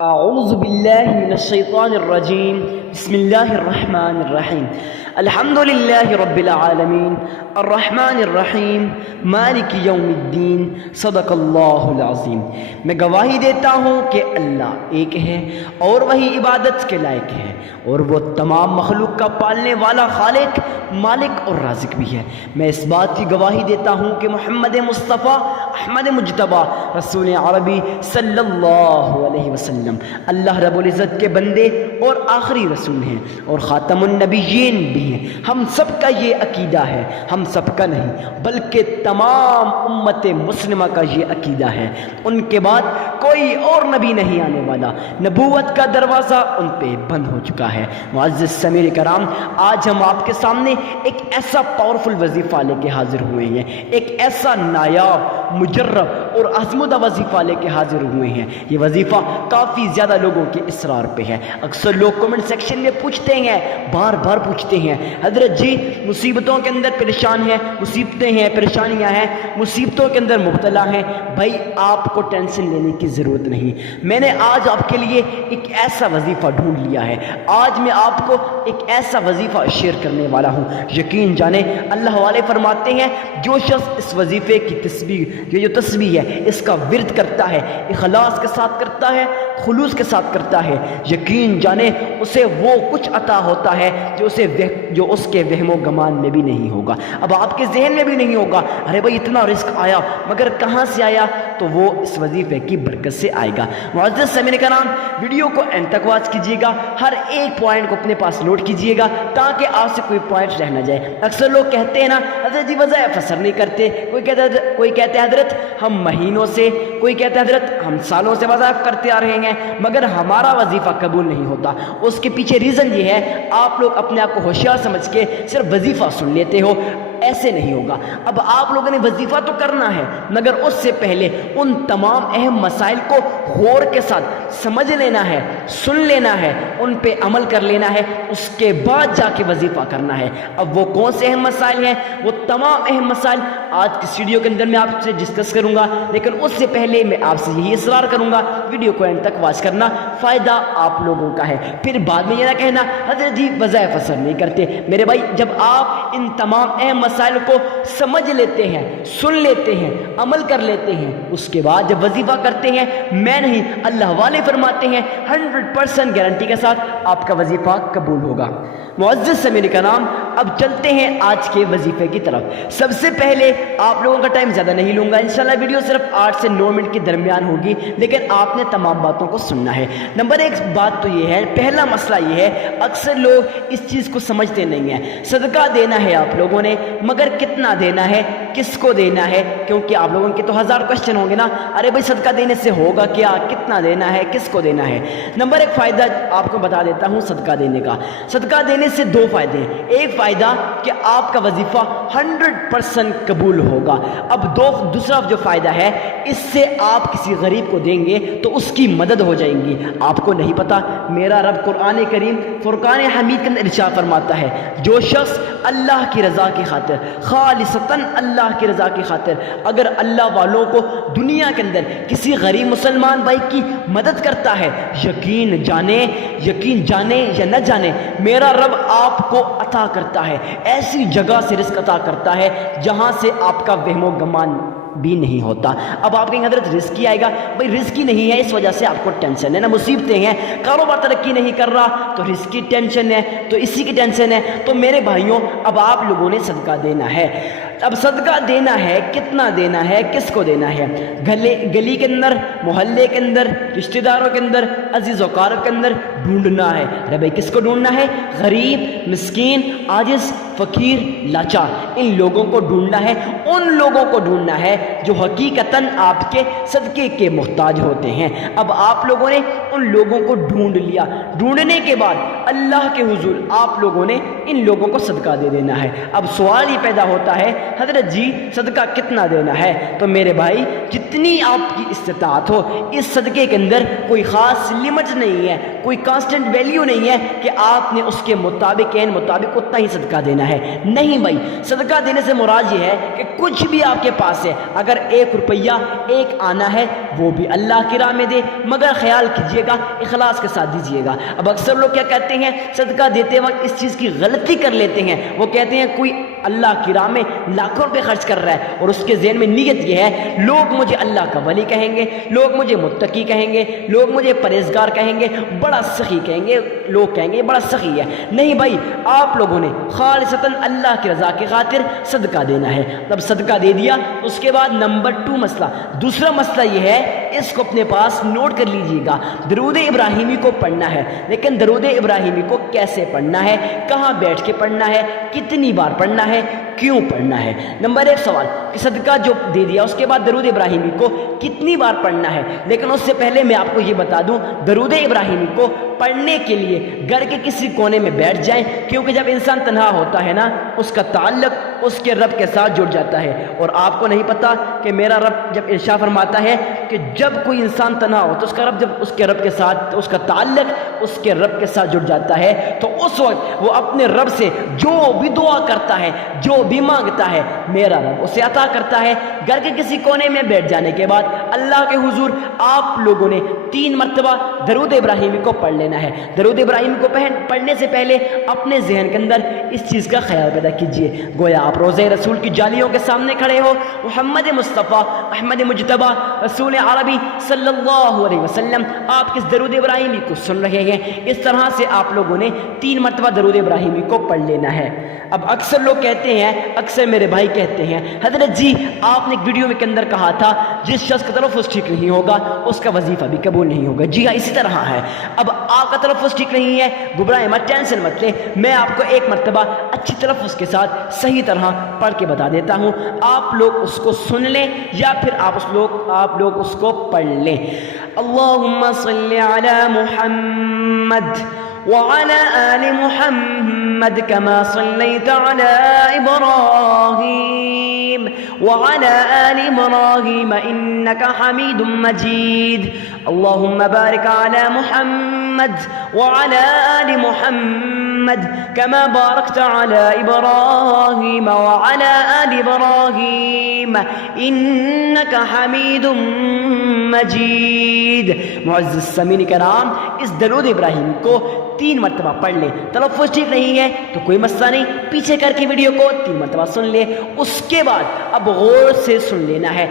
أعوذ بالله من الشيطان الرجيم. بسم الله الرحمن الرحيم. الحمد لله رب العالمين الرحمن الرحیم مالک یوم الدین. صدق اللہ العظیم. میں گواہی دیتا ہوں کہ اللہ ایک ہے اور وہی عبادت کے لائق ہے، اور وہ تمام مخلوق کا پالنے والا خالق، مالک اور رازق بھی ہے. میں اس بات کی گواہی دیتا ہوں کہ محمد مصطفیٰ احمد مجتبی رسول عربی صلی اللہ علیہ وسلم اللہ رب العزت کے بندے اور آخری رسول ہیں اور خاتم النبیین بھی ہیں. ہم سب کا یہ عقیدہ ہے، ہم سب کا نہیں بلکہ تمام امت مسلمہ کا یہ عقیدہ ہے. ان کے بعد کوئی اور نبی نہیں آنے والا، نبوت کا دروازہ ان پہ بند ہو چکا ہے. معزز سامعین کرام، آج ہم آپ کے سامنے ایک ایسا پاورفل وظیفہ لے کے حاضر ہوئے ہیں، ایک ایسا نایاب، مجرب اور آزمودہ وظیفہ لے کے حاضر ہوئے ہیں. یہ وظیفہ کافی زیادہ لوگوں کے اصرار پہ ہے. اکثر لوگ کمنٹ سیکشن میں پوچھتے ہیں، بار بار پوچھتے ہیں، حضرت جی مصیبتوں کے اندر پریشان ہیں، مصیبتیں ہیں، پریشانیاں ہیں، مصیبتوں کے اندر مبتلا ہیں. بھائی آپ کو ٹینشن لینے کی ضرورت نہیں. میں نے آج آپ کے لیے ایک ایسا وظیفہ ڈھونڈ لیا ہے. آج میں آپ کو ایک ایسا وظیفہ شیئر کرنے والا ہوں. یقین جانیں اللہ والے فرماتے ہیں جو شخص اس وظیفے کی تسبیح، یہ جو تسبیح ہے اس کا ورد کرتا ہے، اخلاص کے ساتھ کرتا ہے، خلوص کے ساتھ کرتا ہے، یقین جانیں اسے وہ کچھ عطا ہوتا ہے جو اس کے وہم و گمان میں بھی نہیں ہوگا. اب آپ کے ذہن میں بھی نہیں ہوگا ارے بھائی اتنا رزق آیا، مگر کہاں سے آیا؟ تو وہ اس وظیفے کی برکت سے آئے گا. معزز سامعین کرام، ویڈیو کو اینڈ تک واچ کیجیے گا، ہر ایک پوائنٹ کو اپنے پاس نوٹ کیجیے گا تاکہ آپ سے کوئی پوائنٹ رہ نہ جائے. اکثر لوگ کہتے ہیں نا حضرت جی وظائف اثر نہیں کرتے، کوئی کہتے ہیں حضرت ہم مہینوں سے، کوئی کہتے ہیں حضرت ہم سالوں سے وظائف کرتے آ رہے ہیں مگر ہمارا وظیفہ قبول نہیں ہوتا. اس کے پیچھے ریزن یہ ہے آپ لوگ اپنے آپ کو ہوشیار سمجھ کے صرف وظیفہ سن لیتے ہو. ایسے نہیں ہوگا. اب آپ لوگوں نے وظیفہ تو کرنا ہے مگر اس سے پہلے ان تمام اہم مسائل کو غور کے ساتھ سمجھ لینا ہے، سن لینا ہے، ان پہ عمل کر لینا ہے، اس کے بعد جا کے وظیفہ کرنا ہے. اب وہ کون سے اہم مسائل ہیں؟ وہ تمام اہم مسائل آج کی ویڈیو کے اندر میں آپ سے ڈسکس کروں گا، لیکن اس سے پہلے میں آپ سے یہی اصرار کروں گا ویڈیو کو اینڈ تک واچ کرنا، فائدہ آپ لوگوں کا ہے. پھر بعد میں یہ نہ کہنا حضرت جی وظائف اثر نہیں کرتے. میرے بھائی جب آپ ان تمام اہم مسائل کو سمجھ لیتے ہیں، سن لیتے ہیں، عمل کر لیتے ہیں، اس کے بعد جب وظیفہ کرتے ہیں، میں نہیں اللہ والے فرماتے ہیں 100% گارنٹی کے ساتھ آپ کا وظیفہ قبول ہوگا. معزز سامعین کرام، اب چلتے ہیں آج کے وظیفے کی طرف. سب سے پہلے آپ لوگوں کا ٹائم زیادہ نہیں لوں گا، انشاءاللہ ویڈیو صرف 8 سے 9 منٹ کے درمیان ہوگی، لیکن آپ نے تمام باتوں کو سننا ہے. نمبر 1 بات تو یہ ہے، پہلا مسئلہ یہ ہے اکثر لوگ اس چیز کو سمجھتے نہیں ہیں. صدقہ دینا ہے آپ لوگوں نے مگر کتنا دینا ہے، کس کو دینا ہے؟ کیونکہ آپ لوگوں کے تو 1000 کوشچن ہوں گے نا، ارے بھائی صدقہ دینے سے ہوگا کیا، کتنا دینا ہے، کس کو دینا ہے؟ نمبر 1 فائدہ آپ کو بتا دیتا ہوں صدقہ دینے کا. صدقہ دینے سے 2 فائدے ہیں. ایک فائدہ کہ آپ کا وظیفہ 100% قبول ہوگا. اب دوسرا جو فائدہ ہے، اس سے آپ کسی غریب کو دیں گے تو اس کی مدد ہو جائیں گی. آپ کو نہیں پتا میرا رب قرآن کریم فرقان حمید کے اندر ارشاد فرماتا ہے جو شخص اللہ کی رضا کی خاطر، خالصتاً اللہ کی رضا کی خاطر اگر اللہ والوں کو دنیا کے اندر کسی غریب مسلمان بھائی کی مدد کرتا ہے، یقین جانے یا نہ جانے میرا رب آپ کو عطا کرتا ہے، ایسی جگہ سے رزق عطا کرتا ہے جہاں سے آپ کا وہم و گمان بھی نہیں ہوتا. اب آپ کہیں حضرت رزق ہی آئے گا، بھائی رزق ہی نہیں ہے اس وجہ سے آپ کو ٹینشن ہے نا، مصیبتیں ہیں، کاروبار ترقی نہیں کر رہا تو رزق کی ٹینشن ہے، تو اسی کی ٹینشن ہے. تو میرے بھائیوں اب آپ لوگوں نے صدقہ دینا ہے. اب صدقہ دینا ہے، کتنا دینا ہے، کس کو دینا ہے؟ گلی کے اندر، محلے کے اندر، رشتہ داروں کے اندر، عزیز و اقارب کے اندر ڈھونڈنا ہے. ارے بھائی کس کو ڈھونڈنا ہے؟ غریب، مسکین، عاجز، فقیر، لاچار، ان لوگوں کو ڈھونڈنا ہے. ان لوگوں کو ڈھونڈنا ہے جو حقیقتاً آپ کے صدقے کے محتاج ہوتے ہیں. اب آپ لوگوں نے ان لوگوں کو ڈھونڈ لیا، ڈھونڈنے کے بعد اللہ کے حضور آپ لوگوں نے ان لوگوں کو صدقہ دے دینا ہے. اب سوال یہ پیدا ہوتا ہے حضرت جی صدقہ کتنا دینا ہے؟ تو میرے بھائی جتنی آپ کی استطاعت ہو، اس صدقے کے اندر کوئی خاص لمٹ نہیں ہے، کوئی کانسٹنٹ ویلیو نہیں ہے کہ آپ نے اس کے مطابق اتنا ہی صدقہ دینا ہے۔ نہیں بھائی، صدقہ دینے سے مراد یہ ہے کہ کچھ بھی آپ کے پاس ہے، اگر 1 روپیہ 1 آنا ہے وہ بھی اللہ کی راہ میں دے، مگر خیال کیجئے گا اخلاص کے ساتھ دیجئے گا۔ اب اکثر لوگ کیا کہتے ہیں، صدقہ دیتے وقت اس چیز کی غلطی کر لیتے ہیں، وہ کہتے ہیں کوئی اللہ کی راہ میں لاکھوں روپے خرچ کر رہا ہے اور اس کے ذہن میں نیت یہ ہے لوگ مجھے اللہ کا ولی کہیں گے، لوگ مجھے متقی کہیں گے، لوگ مجھے پرہیزگار کہیں گے، بڑا سخی کہیں گے، لوگ کہیں گے بڑا سخی ہے۔ نہیں بھائی، آپ لوگوں نے خالصتاً اللہ کی رضا کی خاطر صدقہ دینا ہے۔ تب صدقہ دے دیا، اس کے بعد نمبر 2 مسئلہ، دوسرا مسئلہ یہ ہے، اس کو اپنے پاس نوٹ کر لیجئے گا، درود ابراہیمی کو پڑھنا ہے، لیکن درود ابراہیمی کو کیسے پڑھنا ہے، کہاں بیٹھ کے پڑھنا ہے، کتنی بار پڑھنا ہے، کیوں پڑھنا ہے؟ نمبر 1 سوال کہ صدقہ جو دے دیا اس کے بعد درود ابراہیمی کو کتنی بار پڑھنا ہے؟ لیکن اس سے پہلے میں آپ کو یہ بتا دوں، درود ابراہیمی کو پڑھنے کے لیے گھر کے کسی کونے میں بیٹھ جائیں، کیونکہ جب انسان تنہا ہوتا ہے نا، اس کا تعلق اس کے رب کے ساتھ جڑ جاتا ہے۔ اور آپ کو نہیں پتا کہ میرا رب جب ارشاد فرماتا ہے کہ جب کوئی انسان تنہا ہو تو اس کا رب جب اس کے رب کے ساتھ، اس کا تعلق اس کے رب کے ساتھ جڑ جاتا ہے، تو اس وقت وہ اپنے رب سے جو بھی دعا کرتا ہے، جو بھی مانگتا ہے، میرا رب اسے عطا کرتا ہے۔ گھر کے کسی کونے میں بیٹھ جانے کے بعد اللہ کے حضور آپ لوگوں نے 3 مرتبہ درود ابراہیمی کو پڑھ لینا ہے۔ درود ابراہیمی کو پڑھنے سے پہلے اپنے ذہن کے اندر اس چیز کا خیال پیدا کیجئے، گویا آپ روضہ رسول کی جالیوں کے سامنے کھڑے ہو، محمد مصطفیٰ احمد مجتبیٰ رسول عربی صلی اللہ علیہ وسلم آپ کس درود ابراہیمی کو سن رہے ہیں۔ اس طرح سے آپ لوگوں نے 3 مرتبہ درود ابراہیمی کو پڑھ لینا ہے۔ اب اکثر لوگ کہتے ہیں، اکثر میرے بھائی کہتے ہیں، حضرت جی آپ نے ایک ویڈیو کے اندر کہا تھا جس شخص کا تلفظ ٹھیک نہیں ہوگا اس کا وظیفہ بھی قبول نہیں ہوگا۔ جی ہاں، اسی طرح ہے۔ اب آپ کا تلفظ ٹھیک نہیں ہے، گھبرائیں مت، ٹینشن مت لیں، میں آپ کو 1 مرتبہ اچھی تلفظ کے ساتھ صحیح طرح پڑھ کے بتا دیتا ہوں، آپ لوگ اس کو سن لیں یا پھر آپ لوگ اس کو پڑھ لیں۔ اللہم صلی علی محمد وعلى آل محمد كما صليت على إبراهيم وعلى آل إبراهيم إنك حميد مجيد اللهم بارك على محمد وعلى آل محمد كما باركت على إبراهيم وعلى آل إبراهيم إنك حميد مجید۔ معزز سامعین کرام، اس درود ابراہیم کو 3 مرتبہ پڑھ لیں۔ تلفظ ٹھیک نہیں ہے تو کوئی مسئلہ نہیں، پیچھے کر کے ویڈیو کو 3 مرتبہ سن لیں۔ اس کے بعد اب غور سے سن لینا ہے۔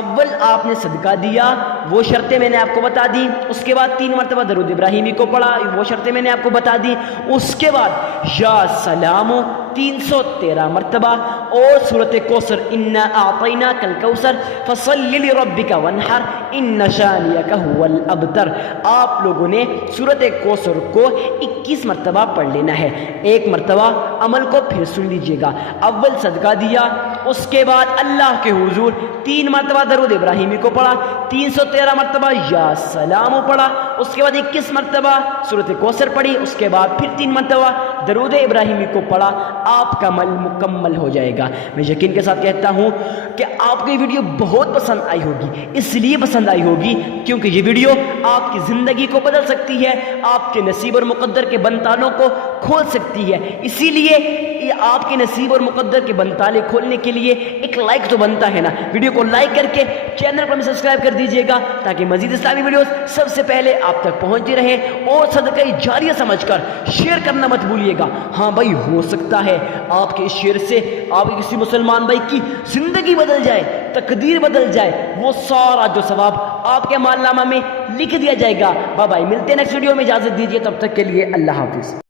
اول آپ نے صدقہ دیا، وہ شرطیں میں نے آپ کو بتا دی، اس کے بعد 3 مرتبہ درود ابراہیمی کو پڑھا، وہ شرطیں میں نے آپ کو بتا دی، اس کے بعد یا سلام 313 مرتبہ اور سورۃ کوثر انا اعطیناک الکوثر فصل لربک وانحر ان شانئک هو الابتر، آپ لوگوں نے سورۃ کوثر کو 21 مرتبہ پڑھ لینا ہے۔ 1 مرتبہ عمل کو پھر سن لیجئے گا۔ اول صدقہ دیا، اس کے بعد اللہ کے حضور 3 مرتبہ درود ابراہیمی کو پڑھا، 313 مرتبہ یا سلام پڑھا، اس کے بعد 21 مرتبہ سورۃ کوثر پڑھی، اس کے بعد پھر 3 مرتبہ درود ابراہیمی کو پڑھا، آپ کا عمل مکمل ہو جائے گا۔ میں یقین کے ساتھ کہتا ہوں کہ آپ کو یہ ویڈیو بہت پسند آئی ہوگی، اس لیے پسند آئی ہوگی کیونکہ یہ ویڈیو آپ کی زندگی کو بدل سکتی ہے، آپ کے نصیب اور مقدر کے بنتالوں کو کھول سکتی ہے۔ اسی لیے آپ کے نصیب اور مقدر کے بنتالے کھولنے کے لیے ایک لائک تو بنتا ہے نا، ویڈیو کو لائک کر کے چینل پر سبسکرائب کر دیجئے گا تاکہ مزید اسلامی ویڈیوز سب سے پہلے آپ تک پہنچتی رہیں، اور صدقہ جاریہ سمجھ کر شیئر کرنا مت بھولیے گا۔ ہاں بھائی، ہو سکتا ہے آپ کے اس شیئر سے آپ کسی مسلمان بھائی کی زندگی بدل جائے، تقدیر بدل جائے، وہ سارا جو ثواب آپ کے مال نامہ میں لکھ دیا جائے گا۔ بھائی ملتے ہیں نیکسٹ ویڈیو میں، اجازت دیجیے، تب تک کے لیے اللہ حافظ۔